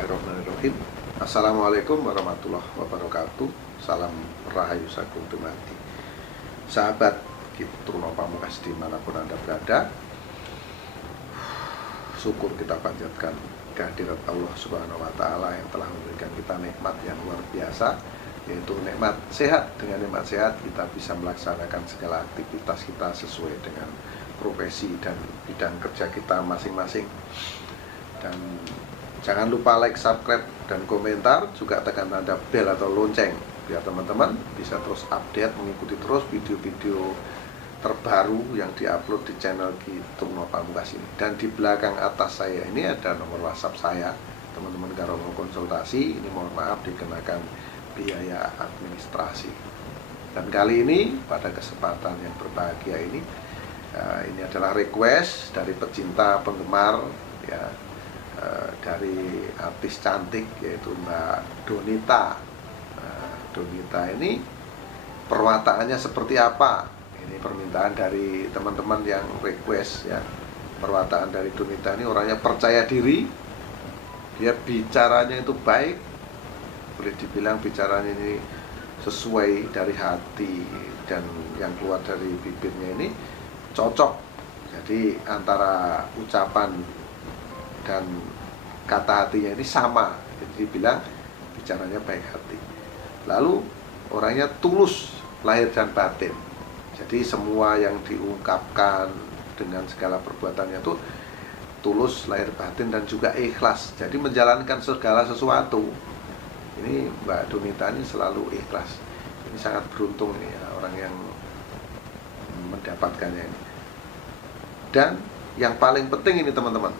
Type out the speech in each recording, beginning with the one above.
Bismillahirrahmanirrahim. Assalamualaikum warahmatullahi wabarakatuh. Salam rahayu sagung dumadi. Sahabat Truno Pamungkas dimanapun Anda berada, syukur kita panjatkan kehadirat Allah Subhanahu wa Ta'ala yang telah memberikan kita nikmat yang luar biasa, yaitu nikmat sehat. Dengan nikmat sehat kita bisa melaksanakan segala aktivitas kita sesuai dengan profesi dan bidang kerja kita masing-masing. Dan jangan lupa like, subscribe, dan komentar. Juga tekan tanda bel atau lonceng biar teman-teman bisa terus update, mengikuti terus video-video terbaru yang diupload di channel Truno Pamungkas ini. Dan di belakang atas saya ini ada nomor WhatsApp saya. Teman-teman kalau mau konsultasi, ini mohon maaf dikenakan biaya administrasi. Dan kali ini pada kesempatan yang berbahagia ini adalah request dari pecinta penggemar ya, dari artis cantik yaitu Mbak Donita. Donita ini perwataannya seperti apa? Ini permintaan dari teman-teman yang request ya. Perwataan dari Donita ini orangnya percaya diri, dia bicaranya itu baik, boleh dibilang bicaranya ini sesuai dari hati, dan yang keluar dari bibirnya ini cocok. Jadi antara ucapan dan kata hatinya ini sama, jadi dibilang bicaranya baik hati. Lalu orangnya tulus lahir dan batin, jadi semua yang diungkapkan dengan segala perbuatannya itu tulus lahir batin dan juga ikhlas, jadi menjalankan segala sesuatu. Ini Mbak Donita ini selalu ikhlas. Ini sangat beruntung ini ya, orang yang mendapatkannya ini. Dan yang paling penting ini teman-teman,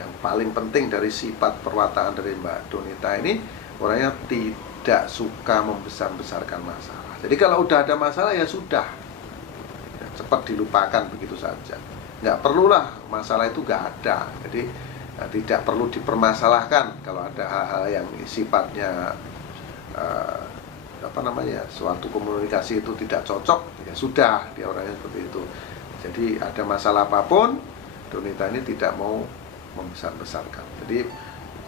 yang paling penting dari sifat perwataan dari Mbak Donita ini, orangnya tidak suka membesar-besarkan masalah. Jadi kalau udah ada masalah ya sudah, ya, cepat dilupakan begitu saja. Nggak perlulah masalah itu nggak ada. Jadi tidak perlu dipermasalahkan. Kalau ada hal-hal yang sifatnya suatu komunikasi itu tidak cocok, ya sudah, dia orangnya seperti itu. Jadi ada masalah apapun, Donita ini tidak mau membesar-besarkan, jadi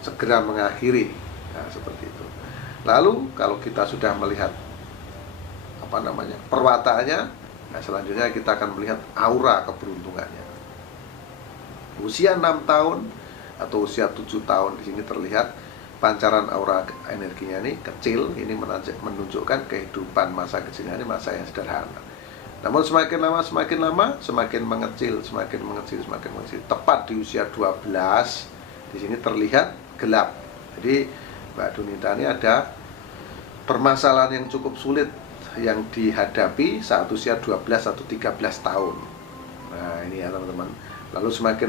segera mengakhiri, nah, seperti itu. Lalu kalau kita sudah melihat perwataannya, nah selanjutnya kita akan melihat aura keberuntungannya. Usia 6 tahun atau usia 7 tahun di sini terlihat pancaran aura energinya ini kecil. Ini menunjukkan kehidupan masa kecilnya ini masa yang sederhana. Namun semakin lama semakin mengecil. Tepat di usia 12 di sini terlihat gelap. Jadi Mbak Donita ini ada permasalahan yang cukup sulit yang dihadapi saat usia 12 atau 13 tahun. Nah ini ya teman-teman. Lalu semakin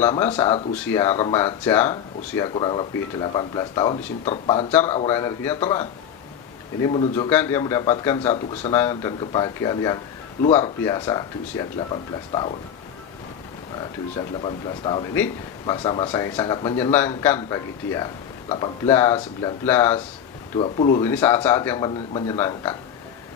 lama saat usia remaja, usia kurang lebih 18 tahun, di sini terpancar aura energinya terang. Ini menunjukkan dia mendapatkan satu kesenangan dan kebahagiaan yang luar biasa di usia 18 tahun. Nah, di usia 18 tahun ini masa-masa yang sangat menyenangkan bagi dia. 18, 19, 20 ini saat-saat yang menyenangkan.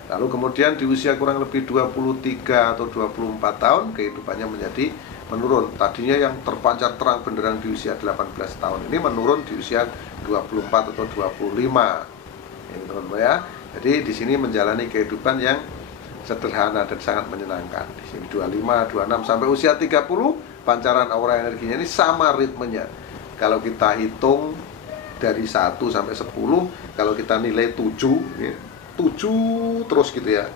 Lalu kemudian di usia kurang lebih 23 atau 24 tahun kehidupannya menjadi menurun. Tadinya yang terpancar terang benderang di usia 18 tahun ini menurun di usia 24 atau 25. Ini teman-teman ya. Jadi di sini menjalani kehidupan yang sederhana dan sangat menyenangkan. Di sini 25, 26 sampai usia 30 pancaran aura energinya ini sama ritmenya. Kalau kita hitung dari 1 sampai 10, kalau kita nilai 7 ya, 7 terus gitu ya.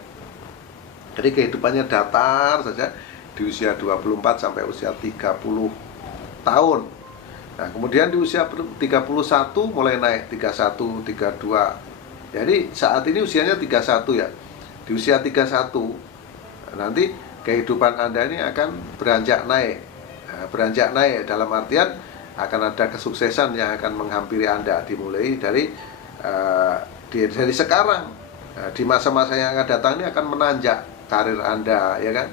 Jadi kehidupannya datar saja di usia 24 sampai usia 30 tahun. Nah, kemudian di usia 31 mulai naik 31, 32. Jadi saat ini usianya 31 ya. Di usia 31 nanti kehidupan Anda ini akan beranjak naik. Nah, beranjak naik dalam artian akan ada kesuksesan yang akan menghampiri Anda, dimulai dari sekarang. Nah, di masa-masa yang akan datang ini akan menanjak karir Anda, ya kan?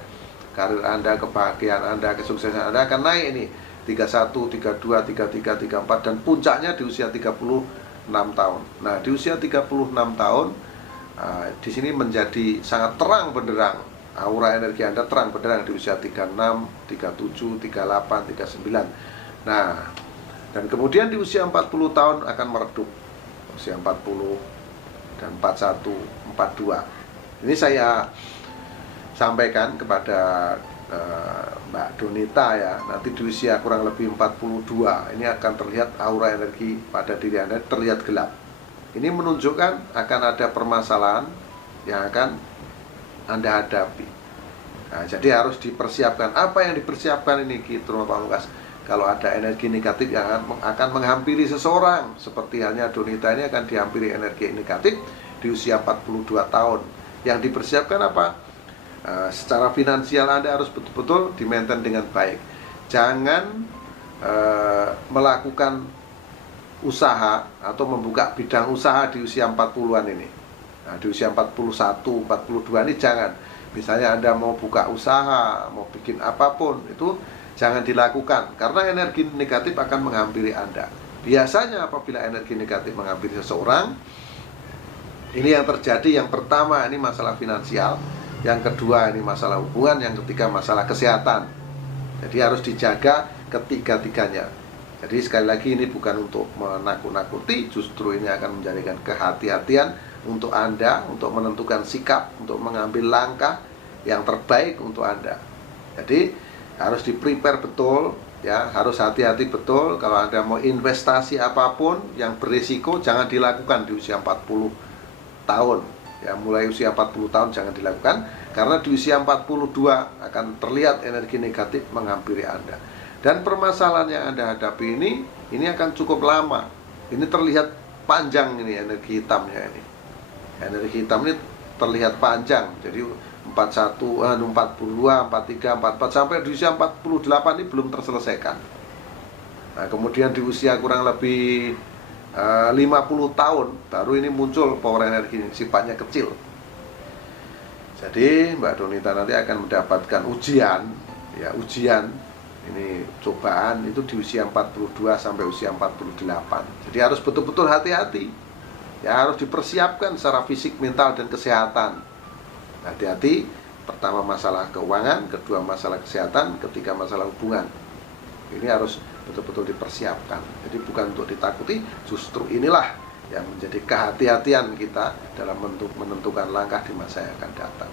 Karir Anda, kebahagiaan Anda, kesuksesan Anda akan naik ini 31, 32, 33, 34, dan puncaknya di usia 36 tahun. Nah, di usia 36 tahun di sini menjadi sangat terang benderang. Aura energi Anda terang benderang di usia 36, 37, 38, 39. Nah, Dan kemudian di usia 40 tahun akan meredup. Usia 40 dan 41, 42. Ini saya sampaikan kepada Mbak Donita ya. Nanti di usia kurang lebih 42 ini akan terlihat aura energi pada diri Anda terlihat gelap. Ini menunjukkan akan ada permasalahan yang akan Anda hadapi. Nah, jadi harus dipersiapkan. Apa yang dipersiapkan ini Ki Truno Pamungkas? Kalau ada energi negatif yang akan menghampiri seseorang, seperti halnya Donita ini akan dihampiri energi negatif di usia 42 tahun. Yang dipersiapkan apa? Secara finansial Anda harus betul-betul di-maintain dengan baik. Jangan melakukan usaha atau membuka bidang usaha di usia 40-an ini. Nah, di usia 41, 42 ini jangan. Misalnya Anda mau buka usaha, mau bikin apapun, itu jangan dilakukan, karena energi negatif akan menghampiri Anda. Biasanya apabila energi negatif menghampiri seseorang, ini yang terjadi. Yang pertama ini masalah finansial, yang kedua ini masalah hubungan, yang ketiga masalah kesehatan. Jadi harus dijaga ketiga-tiganya. Jadi sekali lagi ini bukan untuk menakut-nakuti, justru ini akan menjadikan kehati-hatian untuk Anda, untuk menentukan sikap, untuk mengambil langkah yang terbaik untuk Anda. Jadi harus di-prepare betul ya, harus hati-hati betul. Kalau Anda mau investasi apapun yang berisiko, jangan dilakukan di usia 40 tahun ya. Mulai usia 40 tahun jangan dilakukan, karena di usia 42 akan terlihat energi negatif menghampiri Anda. Dan permasalahan yang Anda hadapi ini akan cukup lama. Ini terlihat panjang, ini energi hitamnya ini. Energi hitam ini terlihat panjang. Jadi 41, 42, 43, 44 sampai di usia 48 ini belum terselesaikan. Nah, kemudian di usia kurang lebih 50 tahun baru ini muncul power energi ini, sifatnya kecil. Jadi Mbak Donita nanti akan mendapatkan ujian ya, ujian ini cobaan itu di usia 42 sampai usia 48. Jadi harus betul-betul hati-hati. Ya, harus dipersiapkan secara fisik, mental, dan kesehatan. Hati-hati, pertama masalah keuangan, kedua masalah kesehatan, ketiga masalah hubungan. Ini harus betul-betul dipersiapkan. Jadi bukan untuk ditakuti, justru inilah yang menjadi kehati-hatian kita dalam menentukan langkah di masa yang akan datang.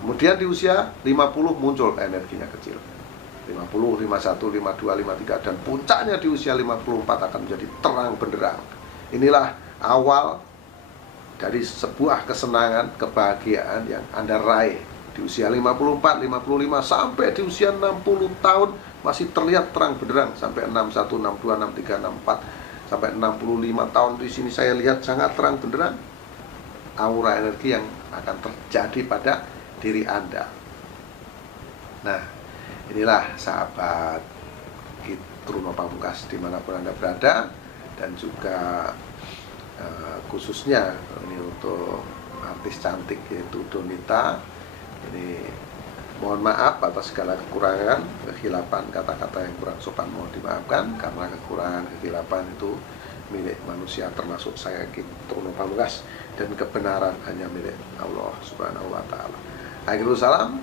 Kemudian di usia 50 muncul energinya kecil. 50, 51, 52, 53, dan puncaknya di usia 54 akan menjadi terang benderang. Inilah awal dari sebuah kesenangan, kebahagiaan yang Anda raih di usia 54, 55 sampai di usia 60 tahun masih terlihat terang benderang, sampai 61, 62, 63, 64 sampai 65 tahun di sini saya lihat sangat terang benderang aura energi yang akan terjadi pada diri Anda. Nah, inilah sahabat Ki Truno Pamungkas dimanapun Anda berada, dan juga khususnya ini untuk artis cantik yaitu Donita. Ini mohon maaf atas segala kekurangan, kehilapan, kata-kata yang kurang sopan mohon dimaafkan, karena kekurangan, kehilapan itu milik manusia termasuk saya Ki Truno Pamungkas, dan kebenaran hanya milik Allah Subhanahu wa taala. Akhirul salam,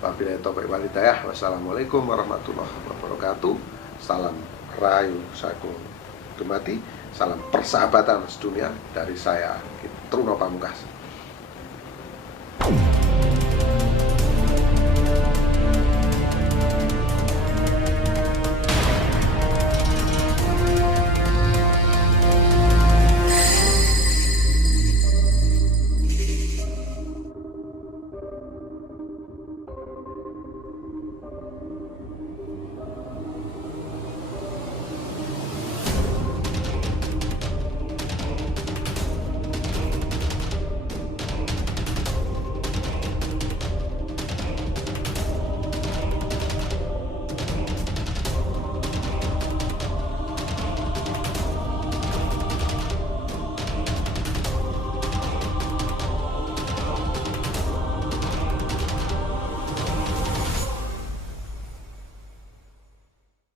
wabillahi taufiq wal hidayah. Wassalamualaikum warahmatullahi wabarakatuh. Salam rayu sakum dumati. Salam persahabatan sedunia dari saya Ki Truno Pamungkas.